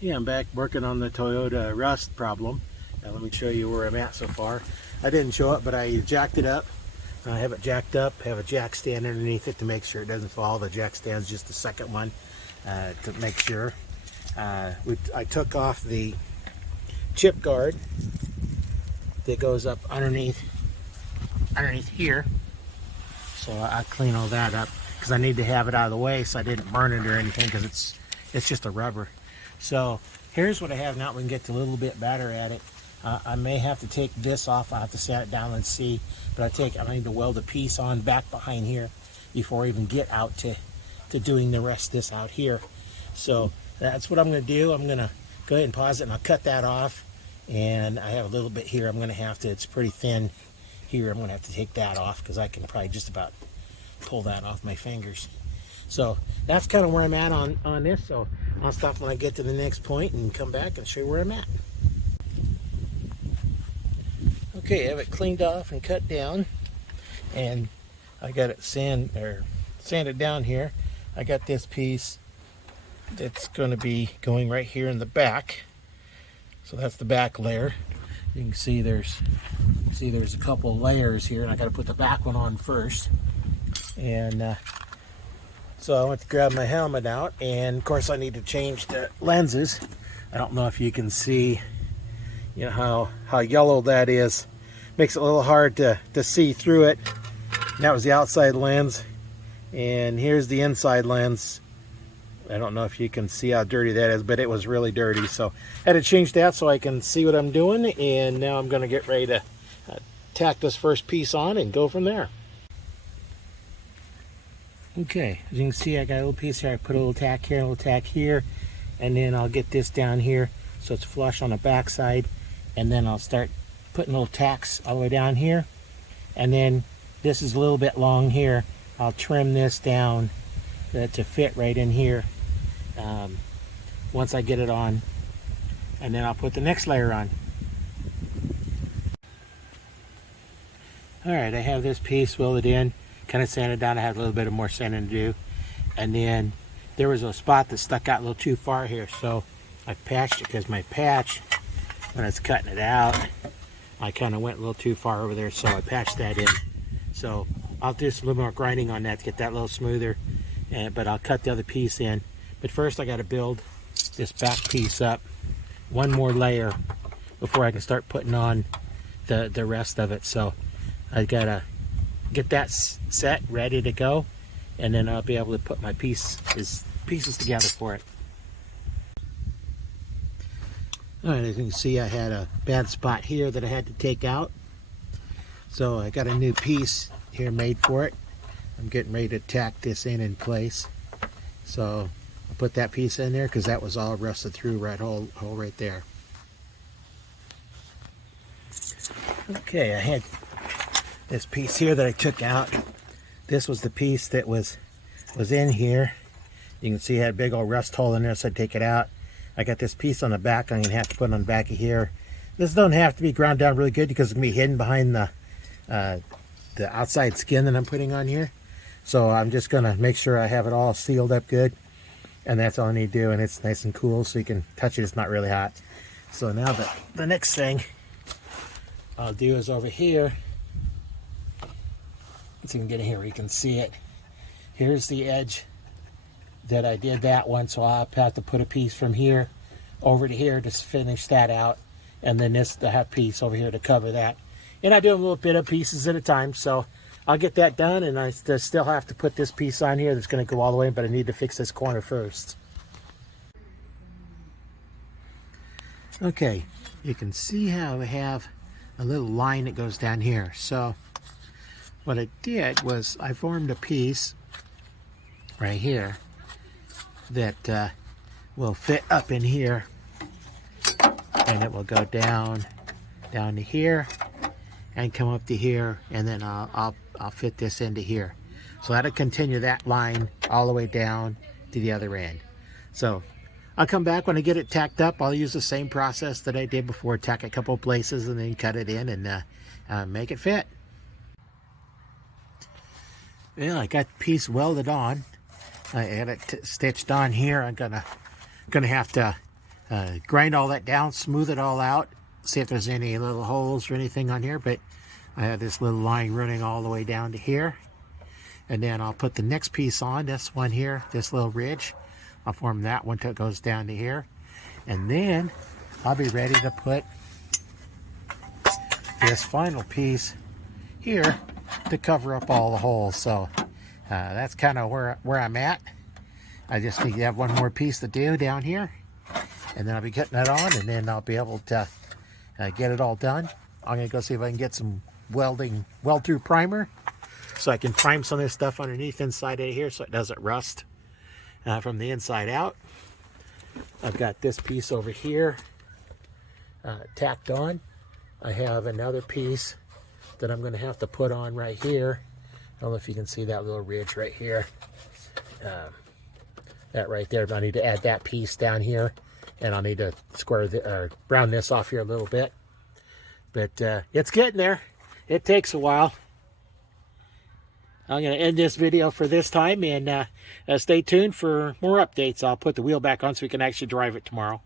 Yeah, I'm back working on the Toyota rust problem. Now let me show you where I'm at so far. I didn't show it, but I jacked it up. I have it jacked up, have a jack stand underneath it to make sure it doesn't fall. The jack stand's just the second one to make sure. I took off the chip guard that goes up underneath here. So I clean all that up because I need to have it out of the way so I didn't burn it or anything, because it's just a rubber. So here's what I have now. We can get a little bit better at it. I may have to take this off. I'll have to set it down and see. But I need to weld a piece on back behind here before I even get out to doing the rest of this out here. So that's what I'm going to do. I'm going to go ahead and pause it, and I'll cut that off. And I have a little bit here. I'm going to have to, it's pretty thin here. I'm going to have to take that off because I can probably just about pull that off my fingers. So that's kind of where I'm at on this. So I'll stop when I get to the next point and come back and show you where I'm at. Okay, I have it cleaned off and cut down, and I got it sanded down here. I got this piece that's going to be going right here in the back. So that's the back layer. You can see there's a couple layers here, and I got to put the back one on first. And so I went to grab my helmet out, and of course I need to change the lenses. I don't know if you can see, you know, how yellow that is. Makes it a little hard to see through it. And that was the outside lens, and here's the inside lens. I don't know if you can see how dirty that is, but it was really dirty. So I had to change that so I can see what I'm doing, and now I'm going to get ready to tack this first piece on and go from there. Okay, as you can see, I got a little piece here. I put a little tack here, a little tack here, and then I'll get this down here so it's flush on the back side, and then I'll start putting little tacks all the way down here. And then this is a little bit long here. I'll trim this down to fit right in here once I get it on, and then I'll put the next layer on. Alright, I have this piece welded in, kind of sanded down. I have a little bit of more sanding to do, and then there was a spot that stuck out a little too far here, so I patched it, because my patch, when I was cutting it out, I kind of went a little too far over there, so I patched that in. So I'll do a little more grinding on that to get that a little smoother, but I'll cut the other piece in. But first I got to build this back piece up one more layer before I can start putting on the rest of it. So I got to get that set ready to go, and then I'll be able to put my pieces together for it. Alright, as you can see, I had a bad spot here that I had to take out. So I got a new piece here made for it. I'm getting ready to tack this in place. So I'll put that piece in there because that was all rusted through hole right there. Okay, I had this piece here that I took out. This was the piece that was in here. You can see it had a big old rust hole in there, so I take it out. I got this piece on the back. I'm going to have to put on the back of here. This don't have to be ground down really good because it's going to be hidden behind the outside skin that I'm putting on here. So I'm just going to make sure I have it all sealed up good. And that's all I need to do. And it's nice and cool so you can touch it. It's not really hot. So now the next thing I'll do is over here. So you can get in here where you can see it. Here's the edge that I did that one, so I'll have to put a piece from here over to here to finish that out, and then the piece over here to cover that. And I do a little bit of pieces at a time, so I'll get that done, and I still have to put this piece on here that's going to go all the way, but I need to fix this corner first. Okay, you can see how we have a little line that goes down here. So what I did was I formed a piece right here that will fit up in here, and it will go down to here and come up to here, and then I'll fit this into here. So that'll continue that line all the way down to the other end. So I'll come back when I get it tacked up. I'll use the same process that I did before, tack a couple places and then cut it in and make it fit. Well, I got the piece welded on. I had it stitched on here. I'm gonna have to grind all that down, smooth it all out, see if there's any little holes or anything on here. But I have this little line running all the way down to here. And then I'll put the next piece on, this one here, this little ridge. I'll form that one till it goes down to here. And then I'll be ready to put this final piece here to cover up all the holes. So that's kind of where I'm at. I just need to have one more piece to do down here. And then I'll be cutting that on, and then I'll be able to get it all done. I'm going to go see if I can get some weld-through primer, so I can prime some of this stuff underneath inside of here so it doesn't rust from the inside out. I've got this piece over here tacked on. I have another piece that I'm going to have to put on right here. I don't know if you can see that little ridge right here. That right there. I need to add that piece down here, and I'll need to round this off here a little bit. But it's getting there. It takes a while. I'm going to end this video for this time, and stay tuned for more updates. I'll put the wheel back on so we can actually drive it tomorrow.